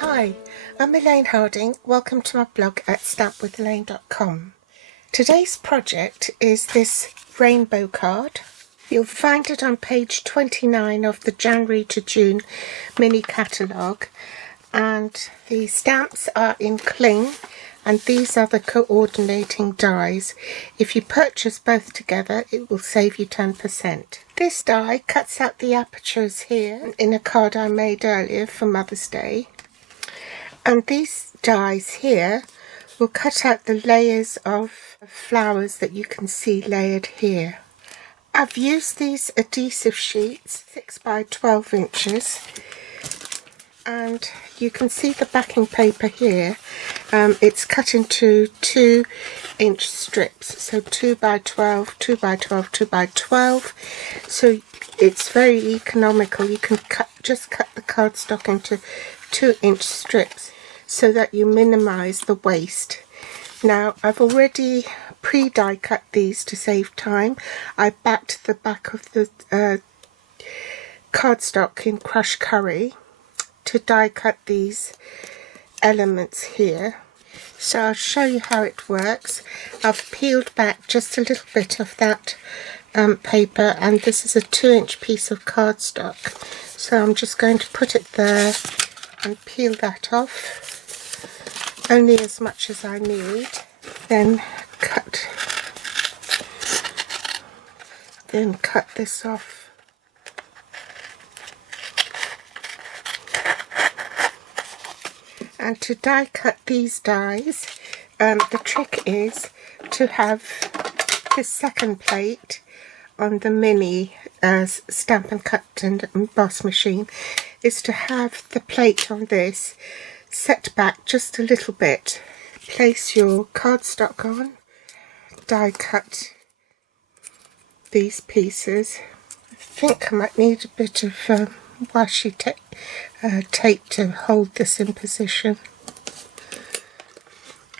Hi, I'm Elaine Harding. Welcome to my blog at stampwithelaine.com. Today's project is this rainbow card. You'll find it on page 29 of the January to June mini catalogue, and the stamps are in cling, and these are the coordinating dies. If you purchase both together, it will save you 10%. This die cuts out the apertures here in a card I made earlier for Mother's Day. And these dies here will cut out the layers of flowers that you can see layered here. I've used these adhesive sheets, 6 by 12 inches, and you can see the backing paper here. It's cut into 2-inch strips, so 2 by 12, 2 by 12, 2 by 12. So it's very economical. You can just cut the cardstock into 2-inch strips so that you minimize the waste. Now, I've already pre-die cut these to save time. I backed the back of the cardstock in crushed curry to die cut these elements here. So I'll show you how it works. I've peeled back just a little bit of that paper, and this is a 2-inch piece of cardstock. So I'm just going to put it there and peel that off, only as much as I need. Then cut this off. And to die cut these dies, the trick is to have the second plate on the mini Stamp and Cut and Emboss machine, is to have the plate on this set back just a little bit. Place your cardstock on, die cut these pieces. I think I might need a bit of washi tape to hold this in position,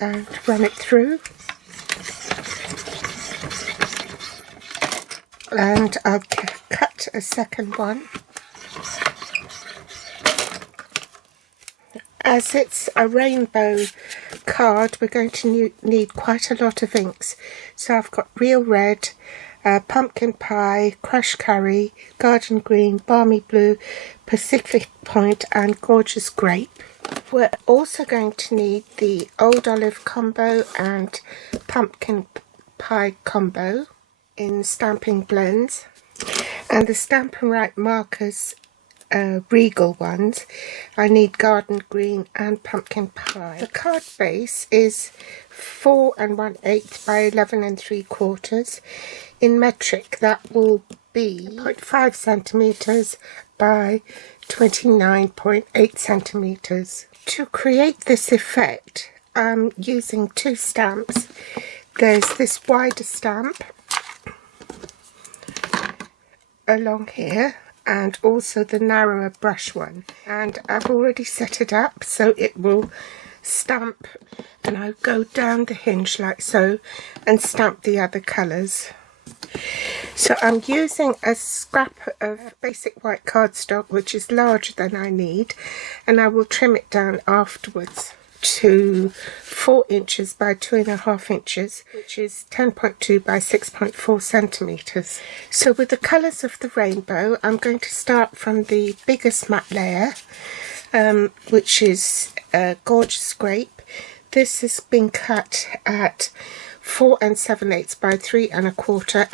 and run it through. And I'll cut a second one. As it's a rainbow card, we're going to need quite a lot of inks. So I've got real red, pumpkin pie, crushed curry, garden green, balmy blue, Pacific Point, and gorgeous grape. We're also going to need the old olive combo and pumpkin pie combo in Stamping Blends, and the Stampin' Right markers, regal ones. I need garden green and pumpkin pie. The card base is 4 1/8 by 11 3/4. In metric, that will be 0.5 centimeters by 29.8 centimeters. To create this effect, I'm using 2 stamps. There's this wider stamp along here, and also the narrower brush one, and I've already set it up so it will stamp, and I'll go down the hinge like so and stamp the other colours. So I'm using a scrap of basic white cardstock, which is larger than I need, and I will trim it down afterwards to 4 inches by 2.5 inches, which is 10.2 by 6.4 centimeters. So with the colors of the rainbow, I'm going to start from the biggest matte layer, which is gorgeous grape. This has been cut at 4 7/8 by 3 1/4,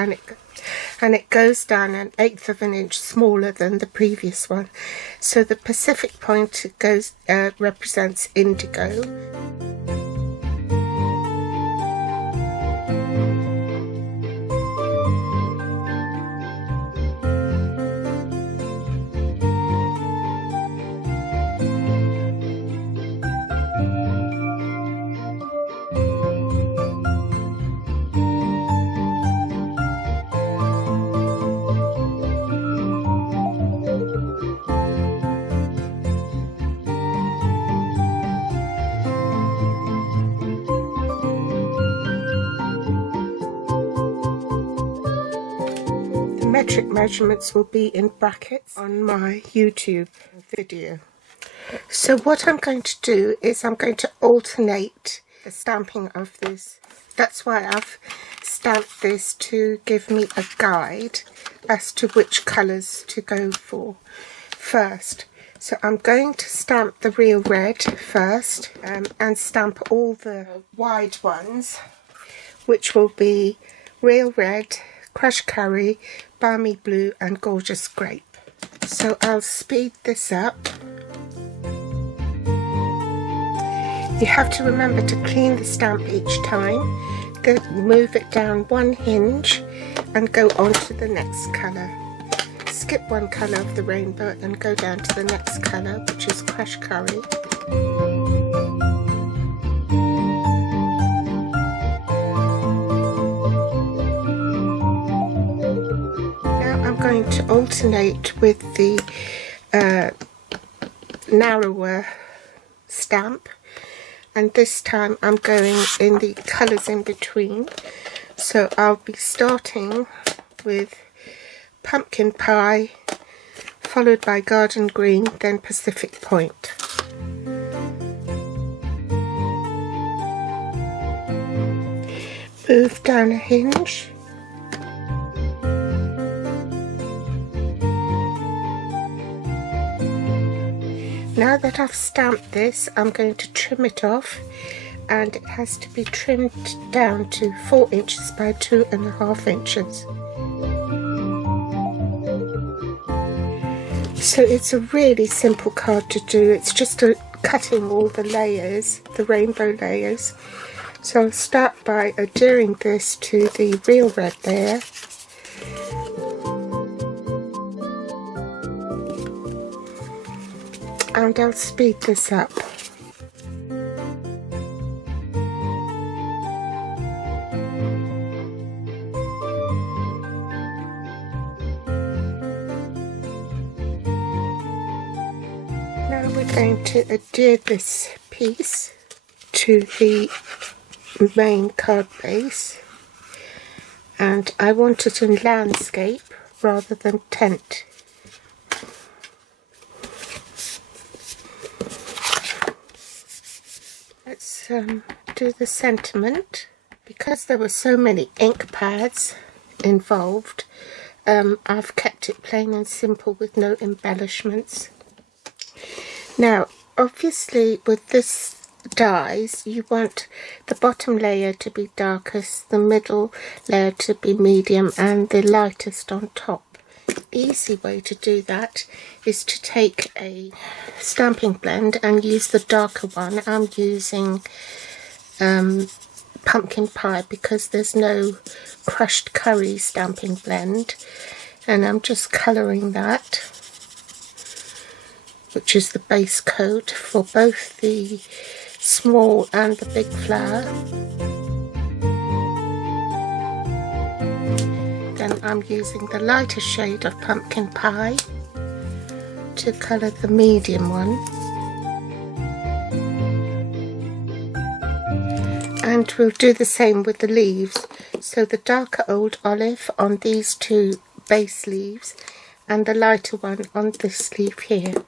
and it goes down 1/8 of an inch smaller than the previous one. So the Pacific Point goes represents indigo. Metric measurements will be in brackets on my YouTube video. So what I'm going to do is I'm going to alternate the stamping of this. That's why I've stamped this, to give me a guide as to which colours to go for first. So I'm going to stamp the real red first, and stamp all the wide ones, which will be real red, crushed curry, balmy blue and gorgeous grape. So I'll speed this up. You have to remember to clean the stamp each time. Move it down one hinge and go on to the next colour. Skip one colour of the rainbow and go down to the next colour, which is crushed curry. Now I'm going to alternate with the narrower stamp, and this time I'm going in the colours in between. So I'll be starting with pumpkin pie, followed by garden green, then Pacific Point. Move down a hinge. Now that I've stamped this, I'm going to trim it off, and it has to be trimmed down to 4 inches by 2.5 inches. So it's a really simple card to do. It's just cutting all the layers, the rainbow layers. So I'll start by adhering this to the real red layer. And I'll speed this up. Now we're going to adhere this piece to the main card base, and I want it in landscape rather than tent. Let's do the sentiment. Because there were so many ink pads involved, I've kept it plain and simple with no embellishments. Now obviously with this dies, you want the bottom layer to be darkest, the middle layer to be medium and the lightest on top. Easy way to do that is to take a stamping blend and use the darker one. I'm using pumpkin pie because there's no crushed curry stamping blend, and I'm just colouring that, which is the base coat for both the small and the big flower. Then I'm using the lighter shade of pumpkin pie to colour the medium one. And we'll do the same with the leaves. So the darker old olive on these two base leaves and the lighter one on this leaf here.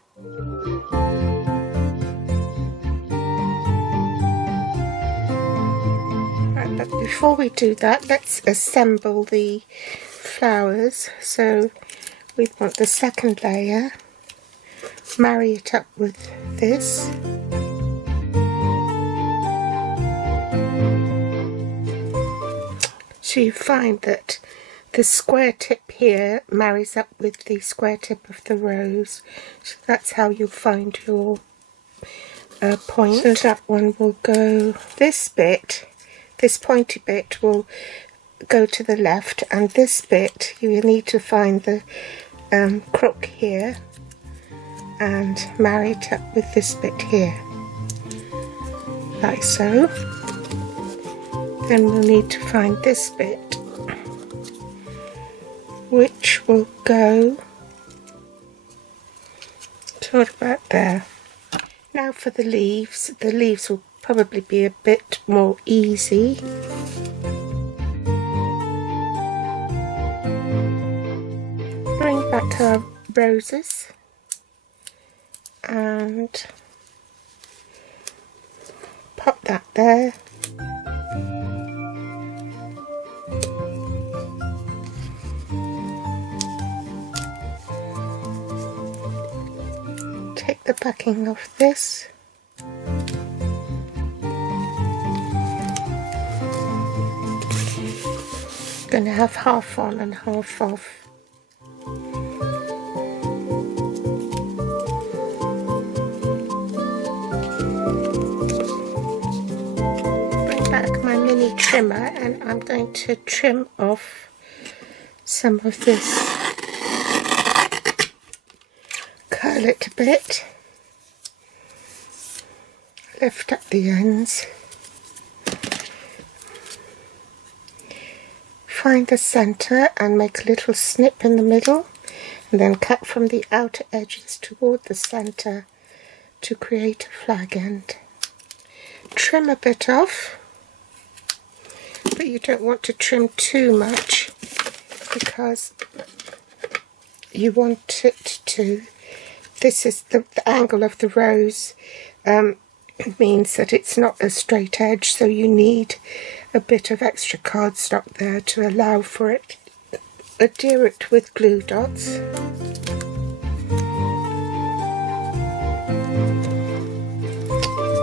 Right, but before we do that, let's assemble the flowers. So we want the second layer, marry it up with this. So you find that the square tip here marries up with the square tip of the rose. So that's how you'll find your point. So that one will go, this bit, this pointy bit will go to the left, and this bit you need to find the crook here and marry it up with this bit here, like so. Then we'll need to find this bit, which will go sort of about there. Now for the leaves will probably be a bit more easy. Bring back our roses and pop that there. Take the backing off this. Going to have half on and half off. Bring back my mini trimmer and I'm going to trim off some of this. Curl it a bit. Lift up the ends. Find the centre and make a little snip in the middle, and then cut from the outer edges toward the centre to create a flag end. Trim a bit off, but you don't want to trim too much because you want it to, this is the angle of the rose means that it's not a straight edge, so you need a bit of extra cardstock there to allow for it. Adhere it with glue dots.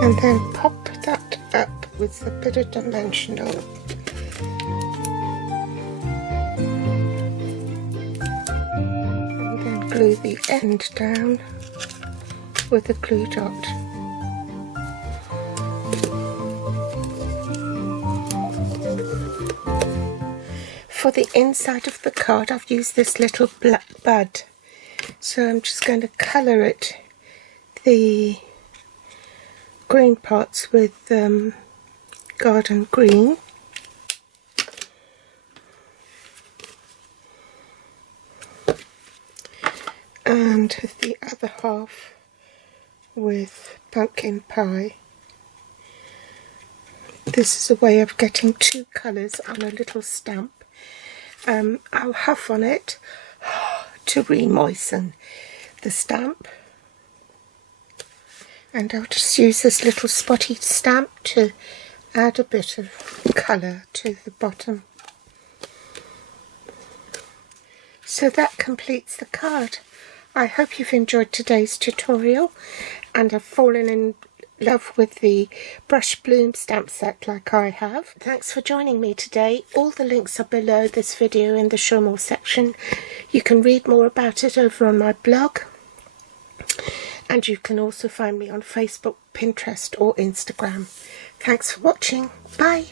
And then pop that up with a bit of dimensional. And then glue the end down with a glue dot. For the inside of the card, I've used this little black bud, so I'm just going to colour it, the green parts with garden green, and the other half with pumpkin pie. This is a way of getting two colours on a little stamp. I'll huff on it to re-moisten the stamp, and I'll just use this little spotty stamp to add a bit of colour to the bottom. So that completes the card. I hope you've enjoyed today's tutorial and have fallen in love with the brush bloom stamp set like I have. Thanks for joining me today. All the links are below this video in the show more section. You can read more about it over on my blog, and you can also find me on Facebook, Pinterest or Instagram. Thanks for watching. Bye.